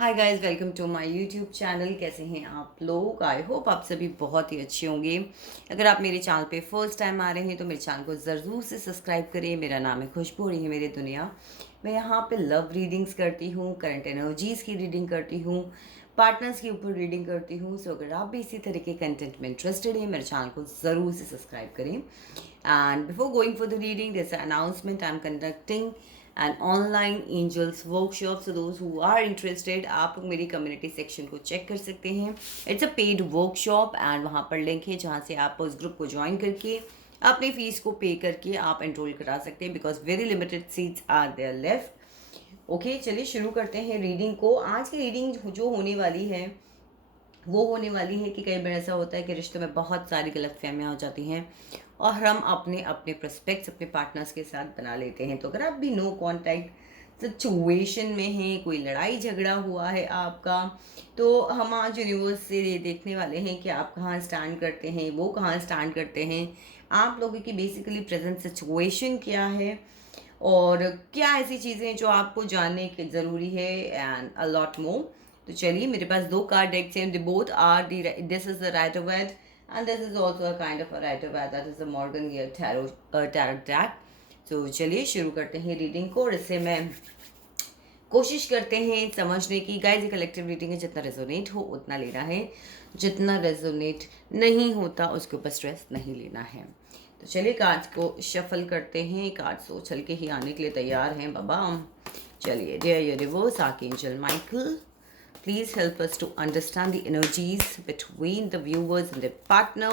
Hi guys, welcome to my YouTube channel. कैसे हैं आप लोग? आई होप आप सभी बहुत ही अच्छे होंगे। अगर आप मेरे चैनल पे फर्स्ट टाइम आ रहे हैं तो मेरे चैनल को ज़रूर से सब्सक्राइब करें। मेरा नाम है खुशबू और ये है मेरी दुनिया। मैं यहाँ पे लव रीडिंग्स करती हूँ, करंट एनर्जीज़ की रीडिंग करती हूँ, पार्टनर्स के ऊपर रीडिंग करती हूँ। सो अगर आप भी इसी तरह के कंटेंट में इंटरेस्टेड हैं, मेरे चैनल को ज़रूर से सब्सक्राइब करें। And before going for the reading, this announcement I am conducting and online angels workshop. So those who are interested, आप लोग मेरी कम्युनिटी सेक्शन को चेक कर सकते हैं। It's a paid workshop and वहाँ पर लिंक है जहाँ से आप उस ग्रुप को ज्वाइन करके अपनी फीस को पे करके आप एनरोल करा सकते हैं, because very limited seats are there left. Okay, चलिए शुरू करते हैं रीडिंग को। आज की रीडिंग जो होने वाली है वो होने वाली है कि कई बार ऐसा होता है कि रिश्तों में बहुत सारी गलतफहमियां हो जाती हैं और हम अपने अपने प्रोस्पेक्ट्स अपने पार्टनर्स के साथ बना लेते हैं। तो अगर आप भी नो कांटेक्ट सिचुएशन में हैं, कोई लड़ाई झगड़ा हुआ है आपका, तो हम आज यूनिवर्स से ये देखने वाले हैं कि आप कहाँ स्टैंड करते हैं, वो कहाँ स्टैंड करते हैं, आप लोगों की बेसिकली प्रेजेंट सिचुएशन क्या है और क्या ऐसी चीज़ें हैं जो आपको जानने की ज़रूरी है, एंड अ लॉट मोर। तो चलिए, मेरे पास दो कार्ड डेक्स हैं। They both are this is the Rider Waite and this is also a kind of a Rider Waite, that is the Morgan Greer tarot deck. तो चलिए शुरू करते हैं रीडिंग को। और इससे मैं कोशिश करते हैं समझने की। गाइस, ये कलेक्टिव रीडिंग है, जितना रेजोनेट हो उतना लेना है, जितना रेजोनेट नहीं होता उसके ऊपर स्ट्रेस नहीं लेना है। तो चलिए कार्ड्स को शफल करते हैं। कार्ड्स उछल के ही आने के लिए तैयार हैं बाबा। चलिए, dear universe, archangel Michael, please help us to understand the energies between the viewers and their partner,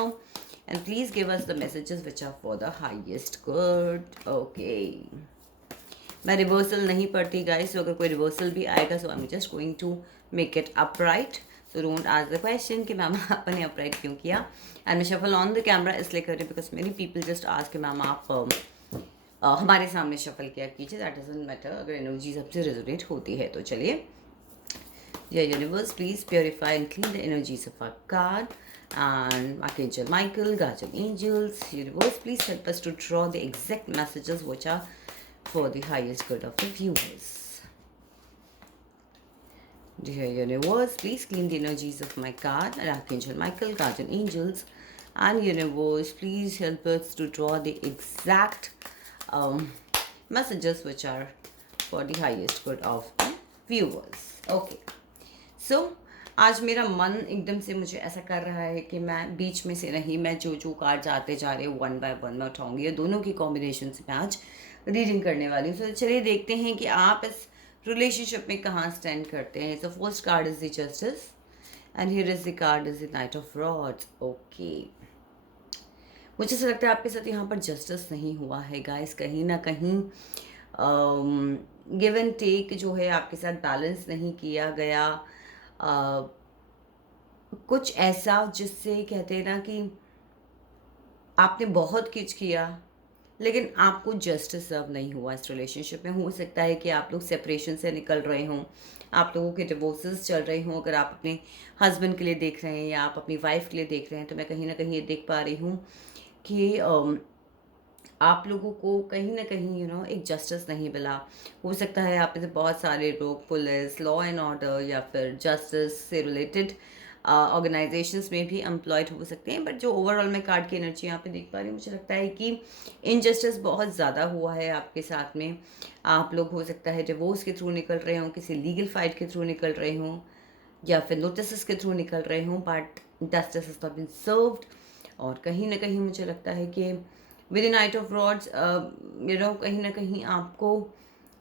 and please give us the messages which are for the highest good. Okay, मैं रिवर्सल नहीं पढ़ती guys, तो अगर कोई reversal भी आएगा so I am just going to make it upright. So don't ask the question कि ma'am आपने अपराइट क्यों किया। एंड मैं शफल ऑन द कैमरा इसलिए कर रही हूँ because many people just ask कि मैम आप हमारे सामने शफल किया कीजिए। दैट डजंट मैटर अगर एनर्जी सबसे रेजोनेट होती है। तो चलिए, dear universe, please purify and clean the energies of our card and Archangel Michael, guardian angels. Universe, please help us to draw the exact messages which are for the highest good of the viewers. Dear universe, please clean the energies of my card and Archangel Michael, guardian angels, and universe, please help us to draw the exact messages which are for the highest good of the viewers. Okay. सो आज मेरा मन एकदम से मुझे ऐसा कर रहा है कि मैं बीच में से नहीं, मैं जो जो कार्ड्स आते जा रहे हैं वन बाय वन मैं उठाऊंगी। ये दोनों की कॉम्बिनेशन से मैं आज रीडिंग करने वाली हूँ। तो चलिए देखते हैं कि आप इस रिलेशनशिप में कहाँ स्टैंड करते हैं। So first card is the justice and here is the card is the knight of rods. Okay, मुझे ऐसा लगता है आपके साथ यहाँ पर जस्टिस नहीं हुआ है गाइस। कहीं ना कहीं गिव एंड टेक जो है आपके साथ बैलेंस नहीं किया गया। कुछ ऐसा जिससे कहते हैं ना कि आपने बहुत कुछ किया लेकिन आपको जस्टिस सर्व नहीं हुआ इस रिलेशनशिप में। हो सकता है कि आप लोग सेपरेशन से निकल रहे हों, आप लोगों के डिवोर्सेस चल रहे हों। अगर आप अपने हस्बैंड के लिए देख रहे हैं या आप अपनी वाइफ के लिए देख रहे हैं, तो मैं कहीं ना कहीं ये देख पा रही हूँ कि आप लोगों को कहीं ना कहीं एक जस्टिस नहीं मिला। हो सकता है आप में से बहुत सारे लोग पुलिस, लॉ एंड ऑर्डर या फिर जस्टिस से रिलेटेड ऑर्गेनाइजेशंस में भी एम्प्लॉयड हो सकते हैं। बट जो ओवरऑल मैं कार्ड की एनर्जी यहाँ पे देख पा रही हूँ, मुझे लगता है कि इनजस्टिस बहुत ज़्यादा हुआ है आपके साथ में। आप लोग हो सकता है डिवोर्स के थ्रू निकल रहे हों, किसी लीगल फाइट के थ्रू निकल रहे हों या फिर नोटिस के थ्रू निकल रहे हों, but justice has not been served. और कहीं ना कहीं मुझे लगता है कि with the knight of rods कहीं ना कहीं आपको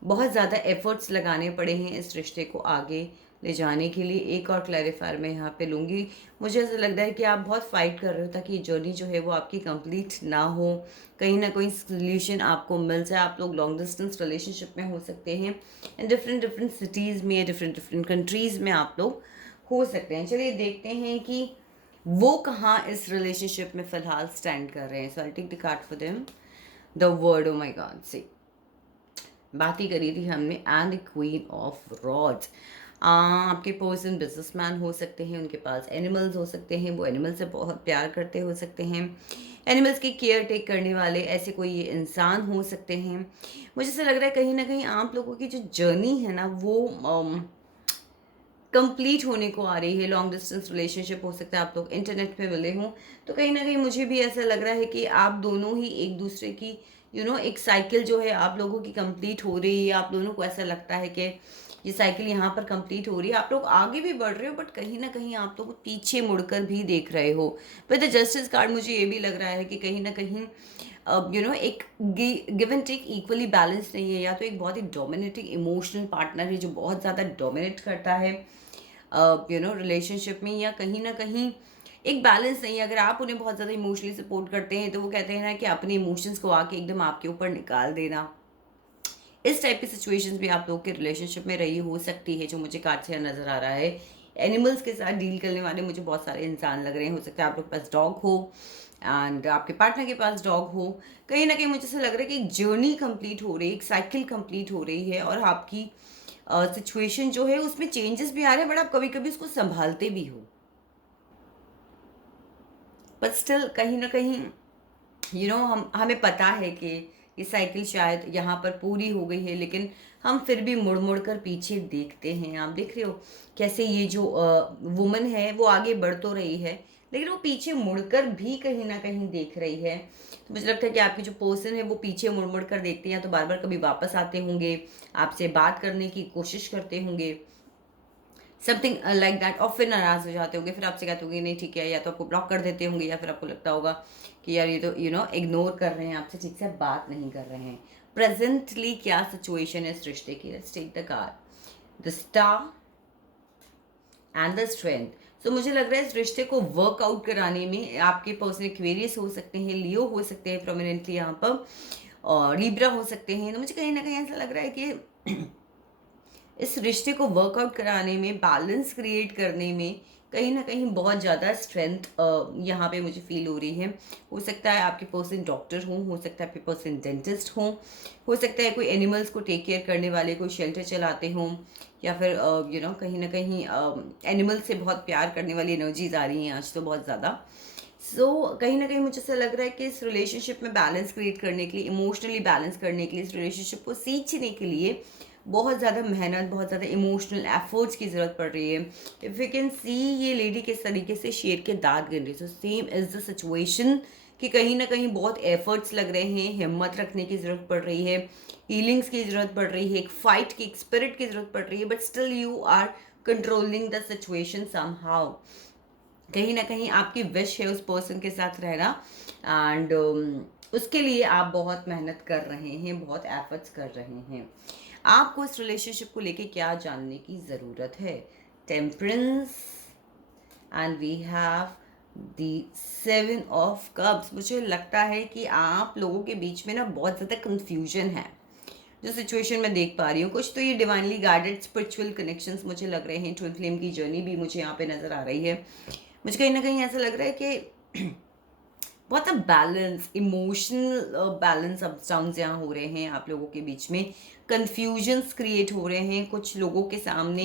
बहुत ज़्यादा एफर्ट्स लगाने पड़े हैं इस रिश्ते को आगे ले जाने के लिए। एक और क्लैरिफायर मैं यहाँ पे लूँगी। मुझे ऐसा लगता है कि आप बहुत फाइट कर रहे हो ताकि जर्नी जो है वो आपकी कंप्लीट ना हो, कहीं ना कहीं सोल्यूशन आपको मिल जाए। आप लोग लॉन्ग डिस्टेंस रिलेशनशिप में हो सकते हैं, इन डिफरेंट डिफरेंट सिटीज़ में, डिफरेंट डिफरेंट कंट्रीज़ में आप लोग हो सकते हैं। चलिए देखते हैं कि वो कहाँ इस रिलेशनशिप में फ़िलहाल स्टैंड कर रहे हैं। So I take the card for them. The world, oh my god, से बात ही करी थी हमने, and the queen of rods. आपके पर्सन बिजनेसमैन हो सकते हैं, उनके पास एनिमल्स हो सकते हैं, वो एनिमल से बहुत प्यार करते हो सकते हैं, एनिमल्स की केयर टेक करने वाले ऐसे कोई ये इंसान हो सकते हैं। मुझे ऐसा लग रहा है कहीं ना कहीं आप लोगों की जो जर्नी है ना वो कंप्लीट होने को आ रही है। लॉन्ग डिस्टेंस रिलेशनशिप हो सकता है, आप लोग इंटरनेट पे मिले हों, तो कहीं न कहीं मुझे भी ऐसा लग रहा है कि आप दोनों ही एक दूसरे की एक साइकिल जो है आप लोगों की कंप्लीट हो रही है। आप दोनों को ऐसा लगता है कि ये साइकिल यहाँ पर कंप्लीट हो रही है। आप लोग आगे भी बढ़ रहे हो, बट कहीं न कहीं आप लोग पीछे मुड़कर भी देख रहे हो। विद द जस्टिस कार्ड मुझे ये भी लग रहा है कि कहीं न कहीं एक give and take equally balance नहीं है। या तो एक बहुत ही डोमिनेटिंग इमोशनल पार्टनर है जो बहुत ज़्यादा डोमिनेट करता है रिलेशनशिप में, या कहीं ना कहीं एक बैलेंस नहीं है। अगर आप उन्हें बहुत ज़्यादा इमोशनली सपोर्ट करते हैं तो वो कहते हैं ना कि अपने इमोशंस को आके एकदम आपके ऊपर निकाल देना। इस टाइप की सिचुएशंस भी आप लोग के रिलेशनशिप में रही हो सकती है, जो मुझे कार्ड से नज़र आ रहा है। एनिमल्स के साथ डील करने वाले मुझे बहुत सारे इंसान लग रहे हैं। हो सकता है आप लोग के पास डॉग हो एंड आपके पार्टनर के पास डॉग हो। कहीं ना कहीं मुझे ऐसा लग रहा है कि एक जर्नी कंप्लीट हो रही है, एक साइकिल कंप्लीट हो रही है, और आपकी सिचुएशन जो है उसमें चेंजेस भी आ रहे हैं, बट आप कभी कभी उसको संभालते भी हो। बट स्टिल कहीं ना कहीं हम हमें पता है कि ये साइकिल शायद यहाँ पर पूरी हो गई है, लेकिन हम फिर भी मुड़ मुड़ कर पीछे देखते हैं। आप देख रहे हो कैसे ये जो वुमन है वो आगे बढ़ तो रही है, लेकिन वो पीछे मुड़कर भी कहीं ना कहीं देख रही है। तो मुझे लगता है कि आपकी जो पर्सन है वो पीछे मुड़ मुड़ कर देखते हैं, तो बार बार कभी वापस आते होंगे, आपसे बात करने की कोशिश करते होंगे, समथिंग लाइक दैट, और फिर नाराज हो जाते होंगे, फिर आपसे कहते होंगे नहीं ठीक है, या तो आपको ब्लॉक कर देते होंगे, या फिर आपको लगता होगा कि यार ये तो इग्नोर कर रहे हैं, आपसे ठीक से बात नहीं कर रहे हैं। प्रेजेंटली क्या सिचुएशन है इस रिश्ते की? Let's take the card, the star and the strength. So मुझे लग रहा है इस रिश्ते को वर्कआउट कराने में आपके पर्सन एक्वेरियस हो सकते हैं, लियो हो सकते हैं प्रोमिनेंटली यहाँ पर, और लिब्रा हो सकते हैं। तो मुझे कहीं ना कहीं ऐसा लग रहा है कि इस रिश्ते को वर्कआउट कराने में, बैलेंस क्रिएट करने में कहीं ना कहीं बहुत ज़्यादा स्ट्रेंथ यहाँ पे मुझे फील हो रही है। हो सकता है आपके पर्सन डॉक्टर हो सकता है आपके पर्सन डेंटिस्ट हो सकता है कोई एनिमल्स को टेक केयर करने वाले कोई शेल्टर चलाते हों, या फिर कहीं ना कहीं एनिमल से बहुत प्यार करने वाली एनर्जीज आ रही हैं आज तो बहुत ज़्यादा। कहीं ना कहीं मुझे ऐसा लग रहा है कि इस रिलेशनशिप में बैलेंस क्रिएट करने के लिए, इमोशनली बैलेंस करने के लिए, इस रिलेशनशिप को सींचने के लिए बहुत ज़्यादा मेहनत, बहुत ज़्यादा इमोशनल एफर्ट्स की ज़रूरत पड़ रही है। इफ़ यू कैन सी, ये लेडी किस तरीके से शेर के दांत गिन रही है। So same is the situation कि कहीं ना कहीं बहुत एफर्ट्स लग रहे हैं, हिम्मत रखने की ज़रूरत पड़ रही है, हीलिंग्स की ज़रूरत पड़ रही है, एक फाइट की, एक स्पिरिट की ज़रूरत पड़ रही है, but still you are controlling the situation somehow. कहीं ना कहीं आपकी विश है उस पर्सन के साथ रहना, एंड उसके लिए आप बहुत मेहनत कर रहे हैं, बहुत एफर्ट्स कर रहे हैं। आपको इस रिलेशनशिप को लेके क्या जानने की ज़रूरत है? Temperance and we have the 7 of cups. मुझे लगता है कि आप लोगों के बीच में ना बहुत ज़्यादा कंफ्यूजन है, जो सिचुएशन मैं देख पा रही हूँ। कुछ तो ये डिवाइनली गाइडेड स्पिरिचुअल कनेक्शंस मुझे लग रहे हैं, ट्विन फ्लेम की जर्नी भी मुझे यहाँ पे नज़र आ रही है। मुझे कहीं ना कहीं ऐसा लग रहा है कि बहुत balance, emotional balance ups downs यहाँ हो रहे हैं आप लोगों के बीच में। कन्फ्यूजन्स क्रिएट हो रहे हैं कुछ लोगों के सामने।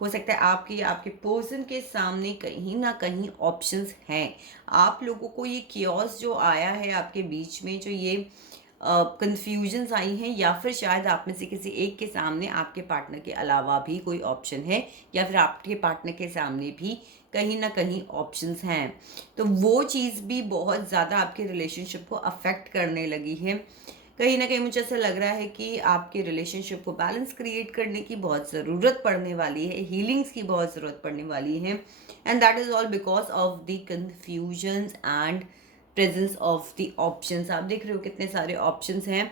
हो सकता है आपके पर्सन के सामने कहीं ना कहीं ऑप्शंस हैं। आप लोगों को ये कियोस जो आया है आपके बीच में, जो ये कन्फ्यूजन्स आई हैं, या फिर शायद आप में से किसी एक के सामने आपके पार्टनर के अलावा भी कोई ऑप्शन है, या फिर आपके पार्टनर के सामने भी कहीं ना कहीं ऑप्शंस हैं। तो वो चीज़ भी बहुत ज़्यादा आपके रिलेशनशिप को अफेक्ट करने लगी है। कहीं ना कहीं मुझे ऐसा लग रहा है कि आपके रिलेशनशिप को बैलेंस क्रिएट करने की बहुत ज़रूरत पड़ने वाली है, हीलिंग्स की बहुत ज़रूरत पड़ने वाली है, and that is all because of the confusions and presence of the options. आप देख रहे हो कितने सारे ऑप्शंस हैं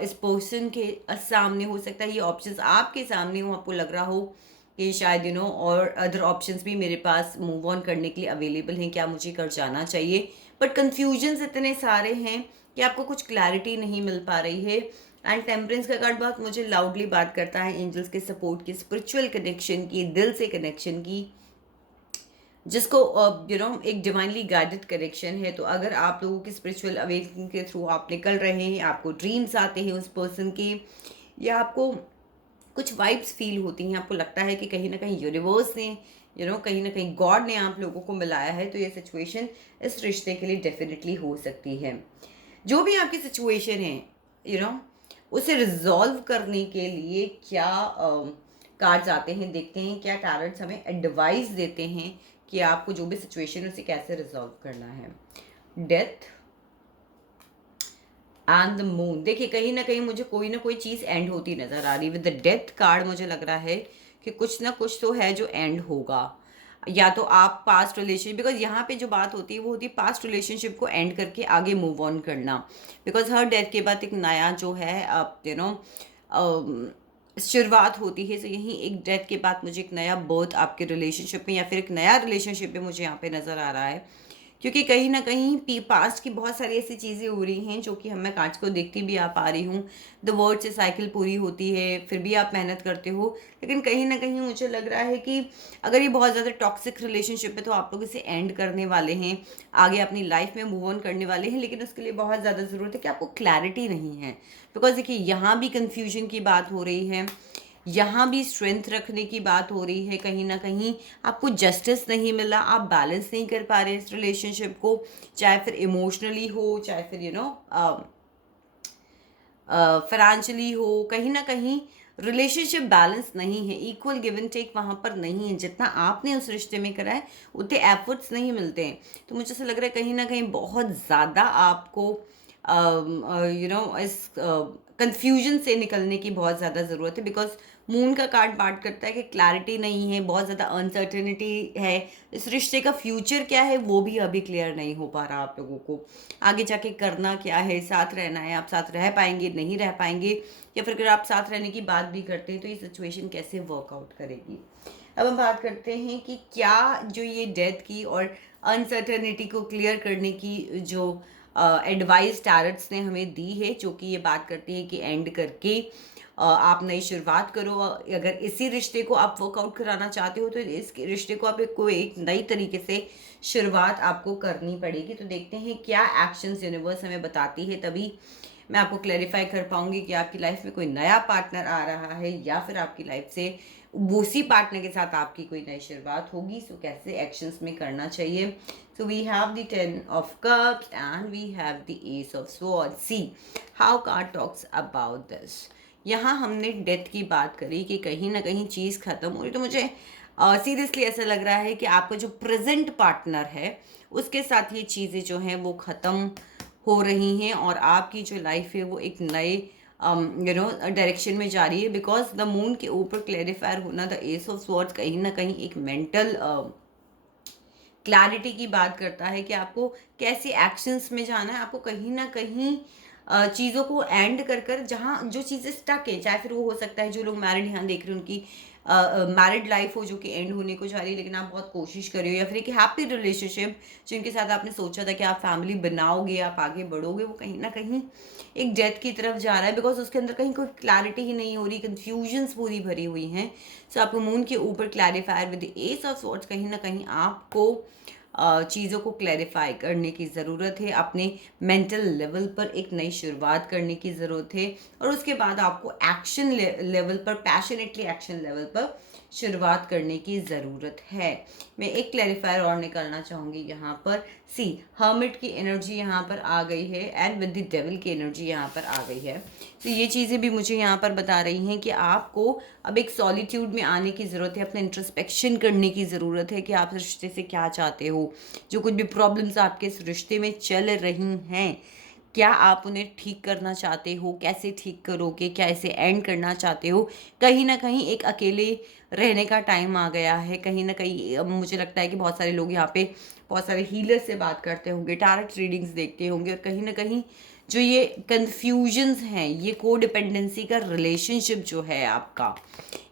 इस पर्सन के सामने। हो सकता है ये ऑप्शंस आपके सामने हो, आपको लग रहा हो कि शायद और अदर ऑप्शंस भी मेरे पास मूव ऑन करने के लिए अवेलेबल हैं, क्या मुझे कर जाना चाहिए, बट कन्फ्यूजन्स इतने सारे हैं कि आपको कुछ क्लैरिटी नहीं मिल पा रही है। एंड टेम्परेंस का कार्ड बहुत मुझे लाउडली बात करता है एंजल्स के सपोर्ट की, स्पिरिचुअल कनेक्शन की, दिल से कनेक्शन की, जिसको एक डिवाइनली गाइडेड कनेक्शन है। तो अगर आप लोगों की स्पिरिचुअल अवेकनिंग के थ्रू आप निकल रहे हैं, आपको ड्रीम्स आते हैं उस पर्सन के, या आपको कुछ वाइब्स फील होती हैं, आपको लगता है कि कहीं ना कहीं यूनिवर्स ने कहीं ना कहीं गॉड ने आप लोगों को मिलाया है, तो ये सिचुएशन इस रिश्ते के लिए डेफिनेटली हो सकती है। जो भी आपकी सिचुएशन है उसे रिजॉल्व करने के लिए क्या कार्ड्स आते हैं, देखते हैं क्या टैरोट्स हमें एडवाइस देते हैं कि आपको जो भी सिचुएशन है उसे कैसे रिजॉल्व करना है। Death and the moon. देखिए कहीं ना कहीं मुझे कोई ना कोई चीज़ एंड होती नज़र आ रही है। विद द डेथ कार्ड मुझे लग रहा है कि कुछ ना कुछ तो है जो एंड होगा, या तो आप पास्ट रिलेशन, बिकॉज यहाँ पे जो बात होती है वो होती है पास्ट रिलेशनशिप को एंड करके आगे मूव ऑन करना। बिकॉज हर डेथ के बाद एक नया जो है शुरुआत होती है। तो यही एक डेथ के बाद मुझे एक नया बर्थ आपके रिलेशनशिप में या फिर एक नया रिलेशनशिप में मुझे यहाँ पे नज़र आ रहा है। क्योंकि कहीं ना कहीं पास्ट की बहुत सारी ऐसी चीज़ें हो रही हैं जो कि मैं कार्ड्स को देखती भी आ पा रही हूँ। द वर्ड से साइकिल पूरी होती है, फिर भी आप मेहनत करते हो, लेकिन कहीं ना कहीं मुझे लग रहा है कि अगर ये बहुत ज़्यादा टॉक्सिक रिलेशनशिप है तो आप लोग इसे एंड करने वाले हैं, आगे अपनी लाइफ में मूव ऑन करने वाले हैं, लेकिन उसके लिए बहुत ज़्यादा ज़रूरत है कि आपको क्लैरिटी नहीं है। बिकॉज देखिए यहाँ भी कन्फ्यूजन की बात हो रही है, यहाँ भी स्ट्रेंथ रखने की बात हो रही है। कहीं ना कहीं आपको जस्टिस नहीं मिला, आप बैलेंस नहीं कर पा रहे इस रिलेशनशिप को, चाहे फिर इमोशनली हो, चाहे फिर फाइनेंशियली हो। कहीं ना कहीं रिलेशनशिप बैलेंस नहीं है, इक्वल गिव एंड टेक वहाँ पर नहीं है। जितना आपने उस रिश्ते में करा है उतने एफर्ट्स नहीं मिलते हैं। तो मुझे ऐसा लग रहा है कहीं ना कहीं बहुत ज़्यादा आपको इस कंफ्यूजन से निकलने की बहुत ज़्यादा ज़रूरत है। बिकॉज मून का कार्ड बात करता है कि क्लैरिटी नहीं है, बहुत ज़्यादा अनसर्टेनिटी है। इस रिश्ते का फ्यूचर क्या है वो भी अभी क्लियर नहीं हो पा रहा आप लोगों को। आगे जाके करना क्या है, साथ रहना है, आप साथ रह पाएंगे नहीं रह पाएंगे, या फिर अगर आप साथ रहने की बात भी करते हैं तो ये सिचुएशन कैसे वर्कआउट करेगी। अब हम बात करते हैं कि क्या जो ये डेथ की और अनसर्टेनिटी को क्लियर करने की जो एडवाइस टैरट्स ने हमें दी है, जो कि ये बात करती है कि एंड करके आप नई शुरुआत करो। अगर इसी रिश्ते को आप वर्कआउट कराना चाहते हो तो इस रिश्ते को आप एक नई तरीके से शुरुआत आपको करनी पड़ेगी। तो देखते हैं क्या एक्शंस यूनिवर्स हमें बताती है, तभी मैं आपको क्लैरिफाई कर पाऊंगी कि आपकी लाइफ में कोई नया पार्टनर आ रहा है या फिर आपकी लाइफ से उसी पार्टनर के साथ आपकी कोई नई शुरुआत होगी। सो कैसे एक्शंस में करना चाहिए। So we have the 10 of cups and we have the ace of swords. See how card talks about this. यहाँ हमने डेथ की बात करी कि कहीं ना कहीं चीज़ ख़त्म हो रही। तो मुझे सीरियसली ऐसा लग रहा है कि आपका जो प्रेजेंट पार्टनर है उसके साथ ये चीज़ें जो हैं वो ख़त्म हो रही हैं और आपकी जो लाइफ है वो एक नए डायरेक्शन में जा रही है। बिकॉज द मून के ऊपर क्लैरिफायर होना, द एस ऑफ स्वॉर्ड्स, कहीं ना कहीं एक मेंटल क्लैरिटी की बात करता है कि आपको कैसे एक्शंस में जाना है। आपको कहीं ना कहीं चीज़ों को एंड कर कर जहाँ जो चीज़ें स्टक है, चाहे फिर वो हो सकता है जो लोग मैरिड यहाँ देख रहे हैं उनकी मैरिड लाइफ हो जो कि एंड होने को जा रही है, लेकिन आप बहुत कोशिश कर रहे हो, या फिर एक हैप्पी रिलेशनशिप जिनके साथ आपने सोचा था कि आप फैमिली बनाओगे, आप आगे बढ़ोगे, वो कहीं ना कहीं एक डेथ की तरफ जा रहा है। बिकॉज उसके अंदर कहीं कोई क्लैरिटी ही नहीं हो रही, कन्फ्यूजन्स पूरी भरी हुई हैं। सो आपको मून के ऊपर clarifier with S of swords, कहीं ना कहीं आपको चीज़ों को क्लैरिफाई करने की ज़रूरत है, अपने मेंटल लेवल पर एक नई शुरुआत करने की ज़रूरत है, और उसके बाद आपको एक्शन लेवल पर, पैशनेटली एक्शन लेवल पर शुरुआत करने की ज़रूरत है। मैं एक क्लैरिफायर और निकालना चाहूँगी यहाँ पर। सी हर्मिट की एनर्जी यहाँ पर आ गई है एंड विद द डेविल की एनर्जी यहाँ पर आ गई है। तो ये चीज़ें भी मुझे यहाँ पर बता रही हैं कि आपको अब एक सॉलिट्यूड में आने की ज़रूरत है, अपना इंट्रोस्पेक्शन करने की ज़रूरत है कि आप रिश्ते से क्या चाहते हो, जो कुछ भी प्रॉब्लम्स आपके इस रिश्ते में चल रही हैं क्या आप उन्हें ठीक करना चाहते हो, कैसे ठीक करोगे, क्या इसे एंड करना चाहते हो। कहीं ना कहीं एक अकेले रहने का टाइम आ गया है। कहीं ना कहीं मुझे लगता है कि बहुत सारे लोग यहाँ पे बहुत सारे हीलर से बात करते होंगे, टारट रीडिंग्स देखते होंगे, और कहीं ना कहीं जो ये कन्फ्यूजन्स हैं, ये को डिपेंडेंसी का रिलेशनशिप जो है आपका,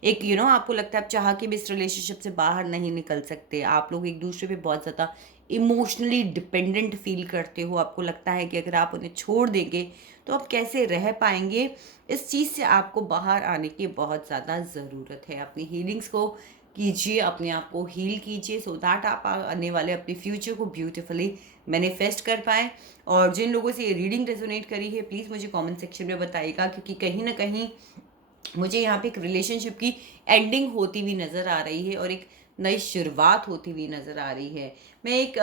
एक आपको लगता है आप चाह के भी इस रिलेशनशिप से बाहर नहीं निकल सकते। आप लोग एक दूसरे पे बहुत ज़्यादा इमोशनली डिपेंडेंट फील करते हो। आपको लगता है कि अगर आप उन्हें छोड़ देंगे तो आप कैसे रह पाएंगे। इस चीज़ से आपको बाहर आने की बहुत ज़्यादा ज़रूरत है। अपनी हीलिंग्स को कीजिए, अपने आप को हील कीजिए, सो दैट आप आने वाले अपने फ्यूचर को ब्यूटीफुली मैनिफेस्ट कर पाएँ। और जिन लोगों से ये रीडिंग रेजोनेट करी है प्लीज़ मुझे कमेंट सेक्शन में बताइएगा, क्योंकि कहीं ना कहीं मुझे यहाँ पे एक रिलेशनशिप की एंडिंग होती हुई नज़र आ रही है और एक नई शुरुआत होती हुई नज़र आ रही है। मैं एक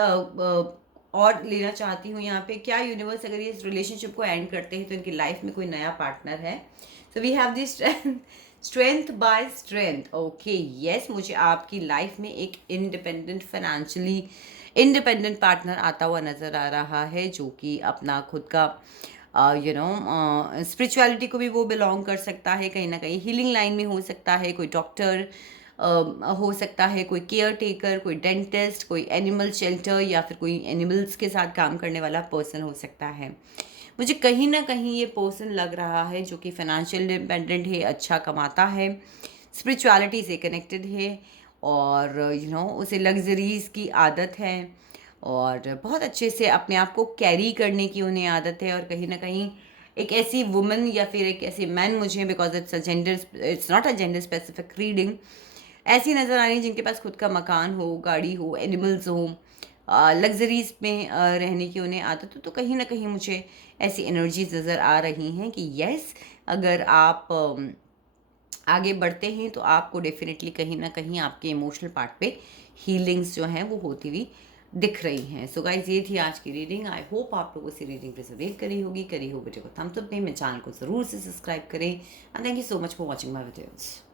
और लेना चाहती हूँ यहाँ पे, क्या यूनिवर्स अगर ये इस रिलेशनशिप को एंड करते हैं तो इनकी लाइफ में कोई नया पार्टनर है। So we have this strength. Strength by strength, okay yes, मुझे आपकी लाइफ में एक इंडिपेंडेंट, फाइनेंशियली इंडिपेंडेंट पार्टनर आता हुआ नज़र आ रहा है, जो कि अपना खुद का स्पिरिचुअलिटी को भी वो बिलोंग कर सकता है, कहीं ना कहीं हीलिंग लाइन में हो सकता है, कोई डॉक्टर हो सकता है, कोई केयर टेकर, कोई डेंटिस्ट, कोई एनिमल शेल्टर या फिर कोई एनिमल्स के साथ काम करने वाला पर्सन हो सकता है। मुझे कहीं ना कहीं ये पर्सन लग रहा है जो कि फाइनेंशियल इंडिपेंडेंट है, अच्छा कमाता है, स्पिरिचुअलिटी से कनेक्टेड है, और उसे लग्जरीज की आदत है, और बहुत अच्छे से अपने आप को कैरी करने की उन्हें आदत है। और कहीं ना कहीं एक ऐसी वुमन या फिर एक ऐसी मैन, मुझे because it's not a gender specific reading, ऐसी नज़र आ रही है जिनके पास खुद का मकान हो, गाड़ी हो, एनिमल्स हो, लग्जरीज में रहने की उन्हें आदत हो। तो कहीं ना कहीं मुझे ऐसी एनर्जीज नज़र आ रही हैं कि यस, अगर आप आगे बढ़ते हैं तो आपको डेफिनेटली कहीं ना कहीं आपके इमोशनल पार्ट पे हीलिंग्स जो हैं वो होती हुई दिख रही हैं। सो गाइज, ये थी आज की रीडिंग। आई होप आप लोगों से रीडिंग रेजोनेट करी होगी। करी हो वीडियो को थम्स अप दें, मेरे चैनल को ज़रूर से सब्सक्राइब करें, and thank you so much for watching my videos.